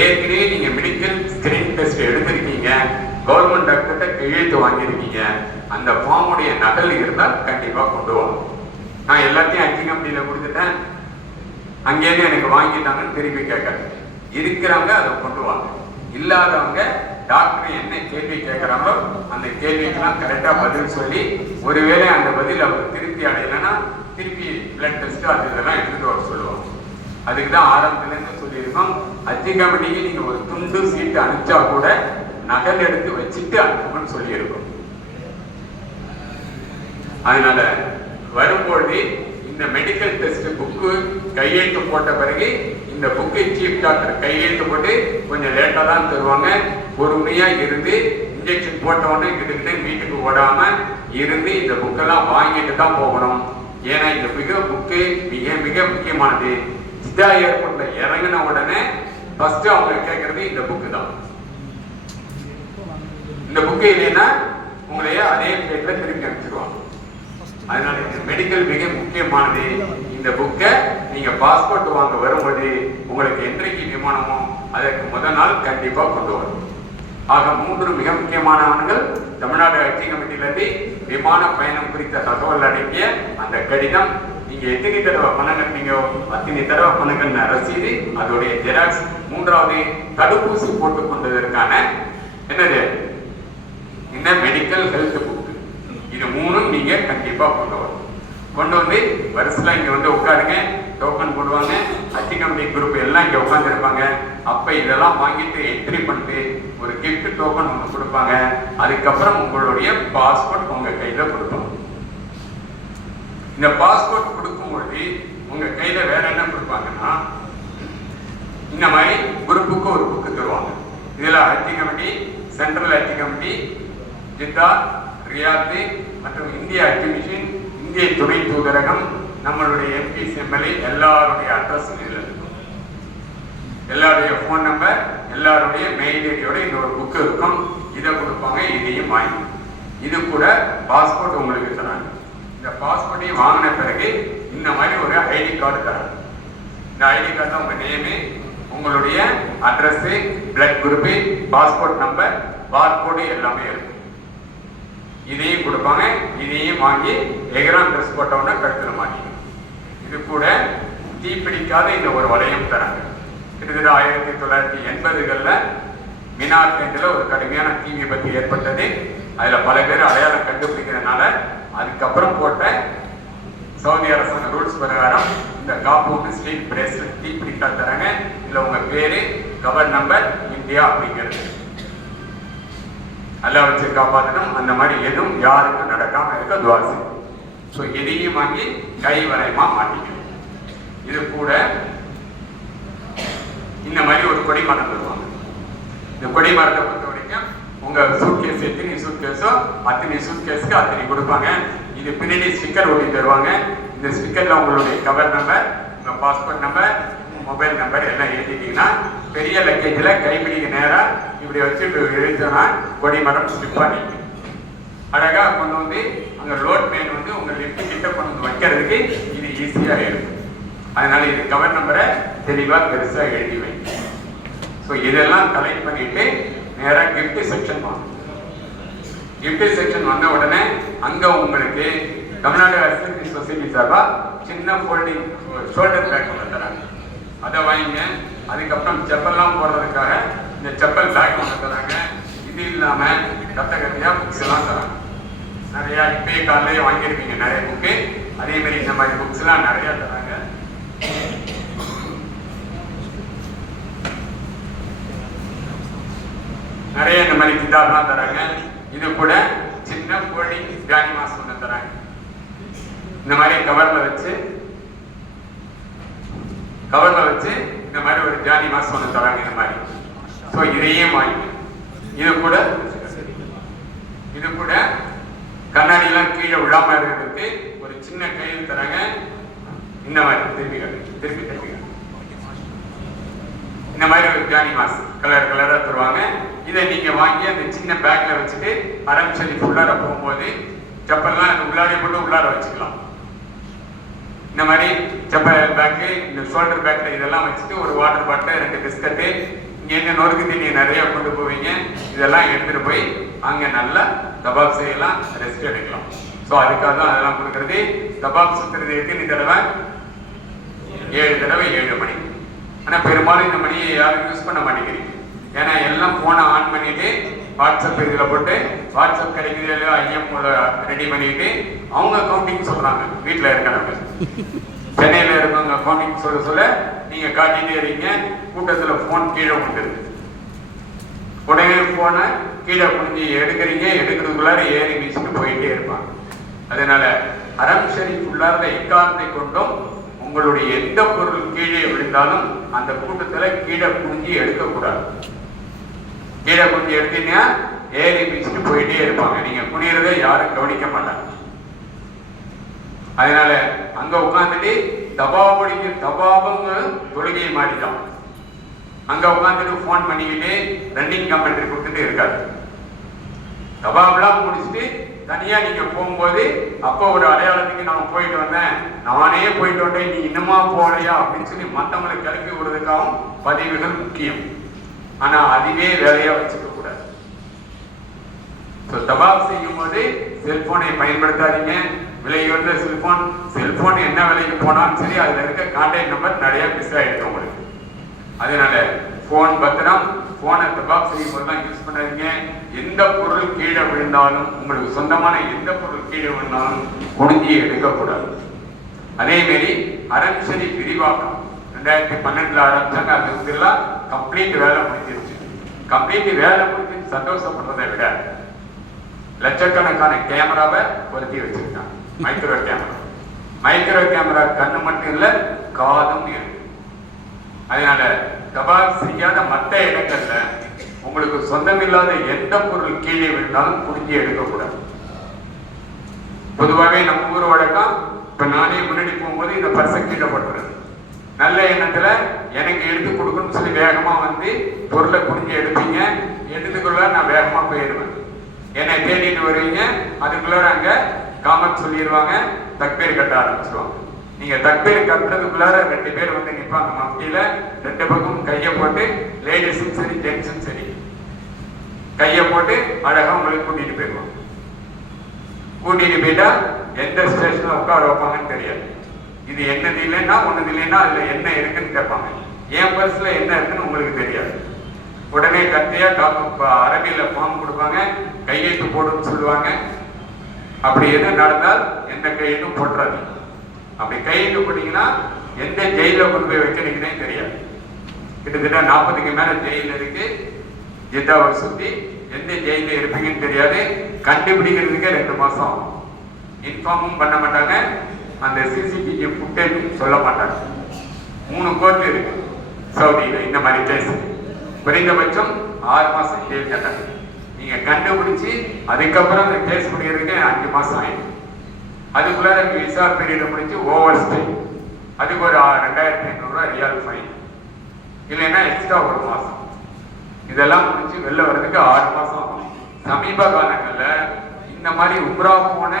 ஏற்கனவே நீங்க medical screen test எடுத்திருக்கீங்க, கவர்மெண்ட் டாக்டர்கிட்ட கையெழுத்து வாங்கியிருக்கீங்க, அந்த ஃபார்முடைய நகல் இருந்தால் கண்டிப்பா கொண்டு வாங்க. நான் எல்லாத்தையும் அஞ்சு கம்பெனியில கொடுத்துட்டேன், அங்கேயிருந்து எனக்கு வாங்கிட்டாங்கன்னு திருப்பி கேட்கறேன். இருக்கிறவங்க அதை கொண்டு வாங்க. இல்லாதவங்க டாக்டர் என்ன கேள்வி கேட்கிறாங்களோ அந்த கேள்விக்கெல்லாம் கரெக்டா பதில் சொல்லி, ஒருவேளை அந்த பதில் அவர் திருப்தி அடையலைன்னா திருப்பி பிளட் டெஸ்ட் அது இதெல்லாம் எடுத்துட்டு வர சொல்லுவாங்க. அதுக்கு தான் ஆரம்பத்துல இருந்து சொல்லியிருக்கோம், அஞ்சு கம்பெனிக்கு நீங்க ஒரு துண்டு சீட்டு அனுப்பிச்சா கூட நகல் எடுத்து வச்சுட்டு அனுப்பணும்னு சொல்லியிருக்கோம். அதனால வரும்பொழுது இந்த மெடிக்கல் டெஸ்ட் புக்கு கையெழுத்து போட்ட பிறகு இந்த புக்கை சீஃப் டாக்டர் கையெழுத்து போட்டு கொஞ்சம் லேட்டா தான் தருவாங்க. பொறுமையா இருந்து இன்ஜெக்ஷன் போட்ட உடனே கிட்ட வீட்டுக்கு ஓடாம இருந்து இந்த புக்கெல்லாம் வாங்கிட்டு தான் போகணும். ஏன்னா இந்த புக்கு மிக மிக முக்கியமானது. சித்தா ஏர்போர்ட்ல இறங்கின உடனே ஃபர்ஸ்ட் அவங்க கேட்கறது இந்த புக்கு தான். இந்த புக்கு இல்லைன்னா உங்களையே அதே பிளேட்ல திருப்பி அனுப்பிச்சிருவாங்க. அதனால இந்த மெடிக்கல் மிக முக்கியமானது. இந்த புக்கை நீங்க பாஸ்போர்ட் வாங்க வரும்போது உங்களுக்கு என்றைக்கு விமானமோ அதற்கு முதல் நாள் கண்டிப்பா கொண்டு வரும். ஆக 3 மிக முக்கியமானவர்கள் தமிழ்நாடு ஐடி கமிட்டியிலிருந்து விமான பயணம் குறித்த தகவல் அடங்கிய அந்த கடிதம். நீங்க எத்தனை தடவை பணம் கட்டினீங்க அத்தனை தடவை பணம் கட்டின ரசீது, அதோடைய ஜெராக்ஸ். 3வது தடுப்பூசி போட்டுக் கொண்டதற்கான என்னது இந்த மெடிக்கல் ஹெல்த் புக். இது 3ம் நீங்க கண்டிப்பா கொண்டு வந்து வருஷத்துல இங்க வந்து உட்காருங்க, டோக்கன் போடுவாங்க. ஐடி கமிட்டி குரூப் எல்லாம் இங்க உட்கார்ந்து இருப்பாங்க. அப்ப இதெல்லாம் வாங்கிட்டு என்ட்ரி பண்ணிட்டு ஒரு கிஃப்ட் டோக்கன் ஒன்று கொடுப்பாங்க. அதுக்கப்புறம் உங்களுடைய பாஸ்போர்ட் உங்க கையில கொடுப்பாங்க. இந்த பாஸ்போர்ட் கொடுக்கும்பொழுது உங்க கையில வேற என்ன கொடுப்பாங்கன்னா, இந்த மாதிரி குரூப்புக்கு ஒரு புக்கு தருவாங்க. இதுல IT committee, central IT committee, Jeddah, Riyadh மற்றும் இந்திய ஐடி மிஷன், இந்திய துணை தூதரகம், நம்மளுடைய எம்பி எம்எல்ஏ எல்லாருடைய அட்ரஸ் இதுல இருக்கும். எல்லாருடைய போன் நம்பர், எல்லாருடைய மெயில் ஐடியோட இன்னொரு புக்கு இருக்கும். இதை கொடுப்பாங்க. இதையும் வாங்கி இது கூட பாஸ்போர்ட் உங்களுக்கு தராங்க. இந்த பாஸ்போர்ட்டையும் வாங்கின பிறகு இந்த மாதிரி ஒரு ஐடி கார்டு தராங்க. இந்த ஐடி கார்டு உங்க நேமு, உங்களுடைய address, blood group, passport number, barcode எல்லாமே இருக்கும். இதையும் கொடுப்பாங்க. இதையும் வாங்கி எகரான் ட்ரெஸ் போட்டோன்னா கழுத்துல மாட்டிக்கணும். இது கூட தீப்பிடிக்காத இந்த ஒரு வளையம் தராங்க. கிட்டத்தட்ட 1980களில் மினார்கேண்டில் ஒரு கடுமையான தீ விபத்து ஏற்பட்டது. அதுல பல பேர் அடையாளம் கண்டுபிடிக்கிறதுனால அதுக்கப்புறம் போட்ட சவுதி அரசாங்க ரூல்ஸ் பிரகாரம் இந்த காம்பவுண்ட் ஸ்டீல் பிரேஸ்லெட் தீப்பிடிக்காத தராங்க. இதுல உங்க பேரு, கவர் நம்பர், இந்தியா அப்படிங்கிறது எல்லாம் வச்சு காப்பாற்றணும். அந்த மாதிரி எதுவும் யாருக்கும் நடக்காம இருக்க துவாசி. ஸோ எதையும் வாங்கி கை வரையமா மாட்டிக்கணும். இது கூட இந்த மாதிரி ஒரு கொடி மரம் தருவாங்க. இந்த கொடி மரத்தை பொறுத்த வரைக்கும் உங்க சூட்கேஸ் எத்தனை சூட்கேஸோ அத்தனை சூட்கேஸ்க்கு அத்தனை கொடுப்பாங்க. இது பின்னாடி ஸ்டிக்கர் ஒட்டி தருவாங்க. இந்த ஸ்டிக்கர்ல உங்களுடைய கவர் நம்பர், உங்க பாஸ்போர்ட் நம்பர், மொபைல் நம்பர் எல்லாம் எழுதிட்டீங்கன்னா பெரிய லக்கேஜில் கைப்பிடிக்கு நேரா இப்படி வச்சு எழுதினா கொடி மரம் ஸ்லிப் பண்ணி அழகா கொண்டு வந்து அங்க லோட் மேன் வந்து உங்க லிஃப்ட் கிட்ட கொண்டு வந்து வைக்கிறதுக்கு இது ஈஸியா இருக்கும். அதனால இது கவர் நம்பரை தெளிவா பெருசா எழுதி வைங்க. ஸோ இதெல்லாம் கலெக்ட் பண்ணிட்டு நேரா கிஃப்ட் செக்ஷன் வாங்க. கிஃப்ட் செக்ஷன் வந்த உடனே அங்க உங்களுக்கு தமிழ்நாடு அசிஸ்டன்ட் சொசைட்டி சார்பா சின்ன ஃபோல்டிங் ஷோல்டர் பேக் ஒன்று தராங்க. அதை வாங்கிங்க. அதுக்கப்புறம் செப்பல்லாம் போடுறதுக்காக இந்த செப்பல் பேக் ஒன்று தராங்க. இது இல்லாம கத்தையா புக்ஸ் எல்லாம் தராங்க. நிறைய இப்பயே காலையிலேயே வாங்கியிருப்பீங்க நிறைய புக்கு. அதே மாதிரி இந்த மாதிரி புக்ஸ் எல்லாம் நிறைய தராங்க. நிறைய இந்த மாதிரி கிதாப்லாம் தராங்க. இது கூட சின்ன ஃபோல்டிங் ஜானி மாஸ் ஒன்று தராங்க. இந்த மாதிரி கவர்ல வச்சு இந்த மாதிரி ஒரு ஜானி மாஸ் ஒன்று தராங்க. இந்த மாதிரி ஸோ இதையும் வாங்கி இது கூட கண்ணாடிலாம் கீழே விழாம இருக்கிறதுக்கு ஒரு சின்ன கையில் தராங்க. இந்த மாதிரி திருப்பி இந்த மாதிரி ஒரு ஜானி மாஸ் கலரா தருவாங்க. இதை நீங்க வாங்கி அந்த சின்ன பேக்ல வச்சுட்டு அரம் ஷரீஃப் உள்ளார போகும்போது செப்பல்லாம் உள்ளாரே போட்டு உள்ளார வச்சுக்கலாம். இந்த மாதிரி செப்பல் பேக்கு, இந்த ஷோல்டர் பேக்ல இதெல்லாம் வச்சுட்டு ஒரு வாட்டர் பாட்டில், 2 பிஸ்கட்டு, இங்கேருந்து நொறுக்கு தண்ணி நிறைய கொண்டு போவீங்க. இதெல்லாம் எடுத்துட்டு போய் அங்க நல்லா கபாப் செய்யலாம், ரெஸ்ட் எடுக்கலாம். ஸோ அதுக்காக தான் அதெல்லாம் கொடுக்கறது. கபாப் சுத்துறது எத்தனை தடவை? 7 தடவை 7 மணி. ஆனால் பெரும்பாலும் இந்த மணியை யாரும் யூஸ் பண்ண மாட்டேங்கிறீங்க. ஏன்னா எல்லாம் போனை ஆன் பண்ணிட்டு வாட்ஸ்அப் இதில் போட்டு வாட்ஸ்அப் கிடைக்குது இல்லையோ ஐஎம் ரெடி பண்ணிட்டு அவங்க கவுண்டிங் சொல்றாங்க. வீட்டில் இருக்கிறவங்க சென்னையில் இருக்கவங்க கவுண்டிங் சொல்ல நீங்க காட்டிட்டே இருக்கீங்க. கூட்டத்தில் போன் கீழே விட்டுருது. உடனே போனை கீழே குனிஞ்சு எடுக்கிறீங்க. எடுக்கிறதுக்குள்ளார ஏறி வீசிட்டு போயிட்டே இருப்பாங்க. அதனால ஹரம் ஷரீஃப் உள்ளார்ந்த எக்காரணத்தை கொண்டும் உங்களுடைய எந்த பொருள் கீழே விழுந்தாலும் அந்த கூட்டத்துல கீழே குனிஞ்சு எடுக்கக்கூடாது. கீழே குனிஞ்சு எடுத்தீங்கன்னா ஏறி வீசிட்டு போயிட்டே இருப்பாங்க. நீங்க குனிறதை யாரும் கவனிக்க மாட்டாங்க. அதனால அங்க உட்காந்துட்டு தபாபங்க தொழுகையை மாறிட்டோம். அங்க உட்காந்துட்டு போன் பண்ணிக்கிட்டு ரன்னிங் கமெண்ட்ரி கொடுத்துட்டு இருக்காது. தபாப்லாம் முடிச்சுட்டு தனியா நீங்க போகும்போது அப்போ ஒரு அடையாளத்துக்கு நான் போயிட்டு வந்தேன், நானே போயிட்டு வந்தேன், நீ இன்னுமா போகலையா அப்படின்னு சொல்லி மற்றவங்களை கிளப்பி விடுறதுக்காகவும் பதிவுகள் முக்கியம். ஆனா அதுவே வேலையா வச்சுக்க கூடாது. தபாப் செய்யும் போது செல்போனை பயன்படுத்தாதீங்க. விலை உயர்ந்த செல்போன் என்ன விலைக்கு போனாலும் சரி அதுல இருக்க கான்டாக்ட் நம்பர் நிறைய மிஸ் ஆயிடுச்சு உங்களுக்கு. அதனால போன் பத்திரம். போனை தபாப் செய்யும் போது தான் யூஸ் பண்ணாதீங்க. எந்த பொருள் கீழே விழுந்தாலும் உங்களுக்கு சொந்தமான எந்த பொருள் கீழே விழுந்தாலும் குனிஞ்சி எடுக்கக்கூடாது. அதே மாதிரி ஹரம் ஷரீஃப் விரிவாக்கம் 2012 ஆரம்பிச்சாங்க. அது எல்லாம் கம்ப்ளீட் வேலை முடிஞ்சிருச்சு. கம்ப்ளீட் வேலை முடிஞ்சு சந்தோஷப்படுறதை விட லட்சக்கணக்கான கேமராவை பொருத்தி வச்சிருக்காங்க. மைக்ரோ கேமரா கண்ணு மட்டும் இல்ல, காதும் இருக்கு. அதனால தபாப் செய்யாத மற்ற இடங்கள்ல உங்களுக்கு சொந்தமில்லாத எந்த பொருள் கீழே விழுந்தாலும் குடிஞ்சி எடுக்கக்கூடாது. பொதுவாகவே நம்ம ஊர் வழக்கம். இப்ப நானே முன்னாடி போகும்போது இந்த பர்சை கீழே போட்டுறது நல்ல எண்ணத்துல எனக்கு எடுத்து கொடுக்கணும்னு சொல்லி வேகமா வந்து பொருளை குடிஞ்சி எடுப்பீங்க. எடுத்துக்குள்ள நான் வேகமா போயிடுவேன். என்னை தேடிட்டு வருவீங்க. அதுக்குள்ள அங்க காமத் சொல்லிடுவாங்க, தக்பீர் கட்ட ஆரம்பிச்சிருவாங்க. நீங்க தக்பீர் கட்டுறதுக்குள்ளார 2 பேர் வந்து நிற்பாங்க மஃப்தியில. 2 பக்கம் கையை போட்டு, லேடிஸும் சரி ஜென்ஸும் சரி கையை போட்டு அழகா உங்களுக்கு கூட்டிட்டு போயிடுவாங்க. கூட்டிட்டு போயிட்டா எந்த ஸ்டேஷன்ல உட்கார வைப்பாங்கன்னு தெரியாது. இது என்னது இல்லைன்னா ஒன்னது இல்லைன்னா அதுல என்ன இருக்குன்னு கேட்பாங்க. என் பர்ஸ்ல என்ன இருக்குன்னு உங்களுக்கு தெரியாது. உடனே கத்தையா அரபியில ஃபார்ம் கொடுப்பாங்க, கையெழுத்து போடுன்னு சொல்லுவாங்க. அப்படி எது நடந்தால் எந்த கையெழுத்தும் போட்டுறாது. அப்படி கையெழுத்து போட்டீங்கன்னா எந்த ஜெயில கொண்டு போய் வைக்கிறீங்கன்னே தெரியாது. கிட்டத்தட்ட 40க்கு மேல ஜெயில இருக்கு. ஜித்தாவை சுத்தி எந்த ஜெயில இருப்பீங்கன்னு தெரியாது. கண்டுபிடிக்கிறதுக்கே 2 மாசம். இன்ஃபார்மும் பண்ண மாட்டாங்க. அந்த சிசிடிவி ஃபுட்டேஜும் சொல்ல மாட்டாங்க. 3 கோர்ட் இருக்கு சவுதியில இந்த மாதிரி கேஸ். குறைந்தபட்சம் 6 மாசம் ஜெயில் கட்டாங்க. நீங்க கண்டுபிடிச்சு அதுக்கப்புறம் அந்த கேஸ் முடிக்கிறதுக்கு 5 மாசம் ஆயிடும். அதுக்குள்ள விசா பீரியட் முடிச்சு ஓவர் ஸ்டே, அதுக்கு ஒரு 2500 ரூபாய் ரியால் ஃபைன், இல்லைன்னா எக்ஸ்ட்ரா 1 மாசம். இதெல்லாம் முடிச்சு வெளில வர்றதுக்கு 6 மாசம் ஆகும். சமீப காலங்கள்ல இந்த மாதிரி உம்ரா போன